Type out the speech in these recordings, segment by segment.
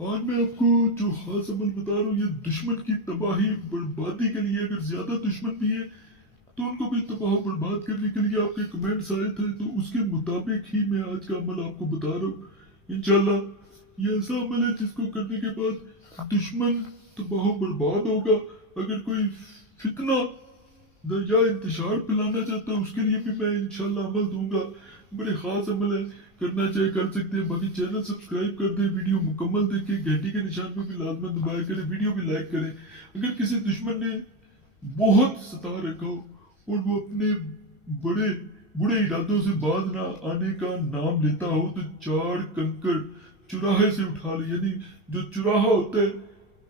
आज मैं आपको जो खास अमल बता रहा हूँ, ये दुश्मन की तबाही बर्बादी के लिए। अगर ज्यादा दुश्मन भी है तो उनको भी तबाह बर्बाद करने के लिए आपके कमेंट्स आए थे, तो उसके मुताबिक ही मैं आज का अमल आपको बता रहा हूँ। इंशाल्लाह ये ऐसा अमल है जिसको करने के बाद दुश्मन तबाह बर्बाद होगा। अगर कोई फितना या इंतशार फैलाना चाहता है, उसके लिए भी मैं इंशाल्लाह अमल दूंगा। बड़े खास अमल है, करना चाहे कर सकते हैं। बाकी चैनल सब्सक्राइब कर दें, वीडियो मुकम्मल देखें, घंटी के निशान पे भी लाजमन दबाया करें, वीडियो भी लाइक करें। अगर किसी दुश्मन ने बहुत सता रखा हो और वो अपने बड़े बुरे इरादों से बाज ना आने का नाम लेता हो, तो चार कंकड़ चुराहे से उठा ले। यानी जो चुराहा होता है,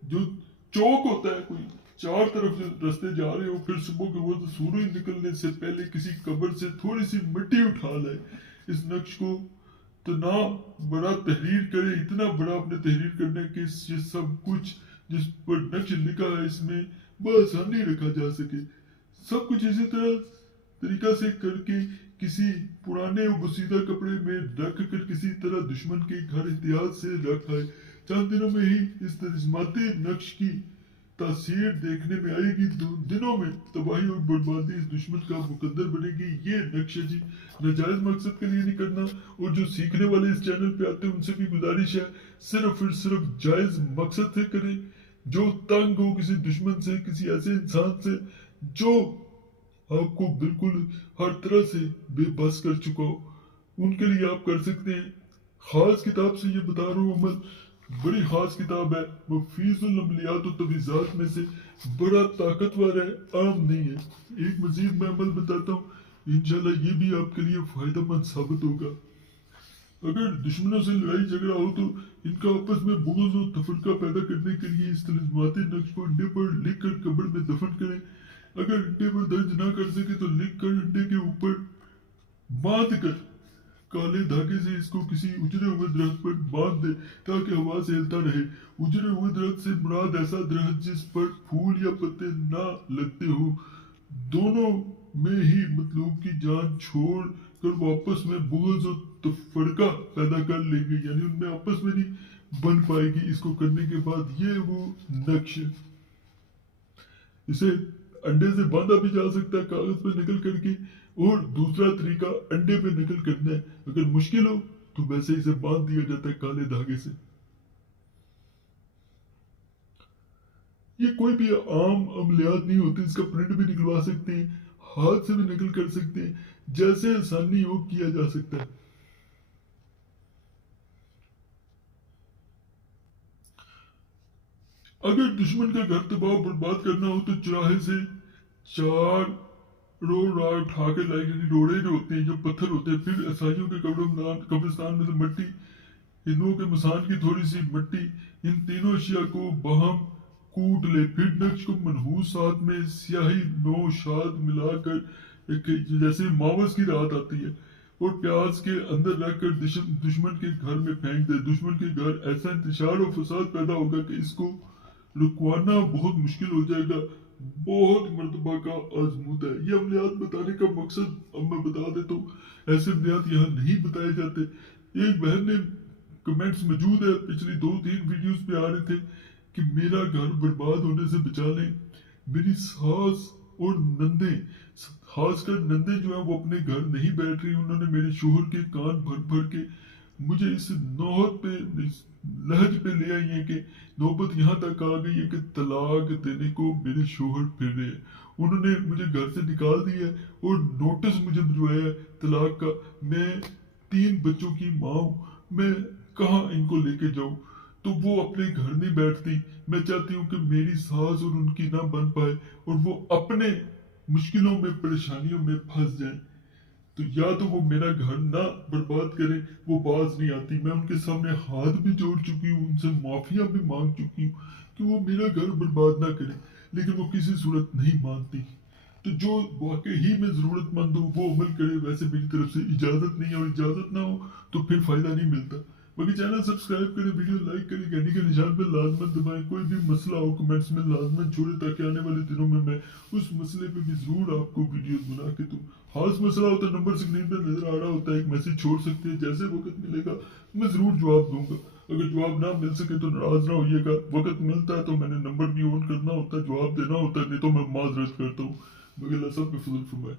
जो चौक होता है, कोई चार तरफ से रास्ते जा रहे हो, फिर सुबह के वक्त सूरज निकलने से पहले किसी कब्र से थोड़ी सी मिट्टी उठा लाए। इस नक्श को तो ना बड़ा तहरीर करे, इतना बड़ा अपने तहरीर करने के ये सब कुछ जिस पर नक्श लिखा है इसमें बआसानी रखा जा सके। सब कुछ इसी तरह तरीका से करके किसी पुराने बसीदा कपड़े में रख कर किसी तरह दुश्मन के घर एहतियात से रख आए। चंद दिनों में ही इस तरिस्माती नक्श की तासीर देखने में आएगी। दिनों में तबाही और बर्बादी इस दुश्मन का मुकद्दर बनेगी। ये नक्श जी नाजायज मकसद के लिए नहीं करना। और जो सीखने वाले इस चैनल पे आते हैं उनसे भी गुजारिश है, सिर्फ फिर सिर्फ जायज मकसद से करें। जो तंग हो किसी दुश्मन से, किसी ऐसे इंसान से जो आपको बिल्कुल हर तरह से बेबस कर चुका हो, उनके लिए आप कर सकते हैं। खास किताब से ये बता रहा हूँ अमल, बड़ी खास किताब है। मफीजुल अमलियात और तवीज़ात में से बड़ा ताकतवर है, आम नहीं है। एक मजीद मैं अमल बताता हूँ, इंशाल्लाह ये भी आपके लिए फायदेमंद साबित होगा। अगर दुश्मनों से लड़ाई झगड़ा हो तो इनका आपस में बुग़्ज़ और तफरका पैदा करने के लिए इस तलिस्माती नक्श को अंडे पर लिख कर कब्र में दफन करें। अगर अंडे पर दर्ज ना कर सके तो लिख कर अंडे के ऊपर बांध कर काले धागे से इसको किसी उजड़े हुए दरख्त पर बांध दे ताकि हवा से हिलता रहे। उजड़े हुए दरख्त से मुराद ऐसा दरख्त जिस पर फूल या पत्ते ना लगते हो। दोनों में ही मतलूब की जान छोड़ कर वो आपस में बुग़्ज़ और तफरका पैदा कर लेंगे, यानी उनमें आपस में नहीं बन पाएगी। इसको करने के बाद ये वो नक्श, इसे अंडे से बांधा भी जा सकता है कागज पर नकल करके, और दूसरा तरीका अंडे पे नकल करना है। अगर मुश्किल हो तो वैसे इसे बांध दिया जाता है काले धागे से। ये कोई भी आम अमलियात नहीं होती, इसका प्रिंट भी निकलवा सकते हैं, हाथ से भी नकल कर सकते हैं, जैसे आसानी हो किया जा सकता है। अगर दुश्मन का घर तबाह बर्बाद करना हो तो चुराहे से चार रोड़ा उठा के लाए, यानी रोड़े जो होते हैं, जो पत्थर होते हैं, फिर ईसाइयों के कब्रिस्तान में से मट्टी, हिंदुओं के मसान की थोड़ी सी मिट्टी, इन तीनों अशिया को बहम कूट ले। फिर नक्श को मनहूस साथ में स्याही नौशाद मिलाकर एक जैसे मावस की रात आती है और प्याज के अंदर रखकर दुश्मन के घर में फेंक दे। दुश्मन के घर ऐसा इंतशार और फसाद पैदा होगा कि इसको रुकवाना बहुत मुश्किल हो जाएगा। बहुत मर्तबा का आजमूद है ये अमलियात। बताने का मकसद अब मैं बता देता हूँ, ऐसे अमलियात यहाँ नहीं बताए जाते। एक बहन ने कमेंट्स मौजूद है, पिछली 2-3 वीडियोस पे आ रहे थे कि मेरा घर बर्बाद होने से बचा लें। मेरी सास और नंदे, खासकर नंदे जो है वो अपने घर नहीं बैठ रही। उन्होंने मेरे शोहर के कान भर भर के मुझे इस नौबत पे, इस लहज पे ले आई है कि नौबत यहाँ तक आ गई है कि तलाक देने को मेरे शोहर फिर रहे हैं। उन्होंने मुझे घर से निकाल दिया है और नोटिस मुझे भिजवाया है तलाक का। मैं 3 बच्चों की माँ हूँ, मैं कहाँ इनको लेके जाऊँ। तो वो अपने घर नहीं बैठती। मैं चाहती हूँ कि मेरी सास और उनकी ना बन पाए और वो अपने मुश्किलों में, परेशानियों में फंस जाए। तो या तो वो मेरा घर ना बर्बाद करे, वो बाज नहीं आती। मैं उनके सामने हाथ भी जोड़ चुकी हूँ, उनसे माफिया भी मांग चुकी हूँ कि वो मेरा घर बर्बाद ना करे, लेकिन वो किसी सूरत नहीं मानती। तो जो वाकई ही में जरूरतमंद हो वो अमल करे। वैसे मेरी तरफ से इजाजत नहीं है, और इजाजत ना हो तो फिर फायदा नहीं मिलता। बाकी चैनल सब्सक्राइब करें, वीडियो लाइक करें, घंटी के निशान पर लाजमन दबाएं। कोई भी मसला हो कमेंट्स में लाजमन छोड़े ताकि आने वाले दिनों में मैं उस मसले पे भी जरूर आपको वीडियो बना के दूं। खास मसला होता है, नंबर स्क्रीन पे नजर आ रहा होता है, एक मैसेज छोड़ सकते हैं, जैसे वक्त मिलेगा मैं जरूर जवाब दूंगा। अगर जवाब ना मिल सके तो नाराज ना होइएगा, वक्त मिलता है तो मैंने नंबर भी ऑन करना होता है, जवाब देना होता है, नहीं तो मैं माजरत करता हूँ। मगर अल्लाह सब पे फजल फरमाए।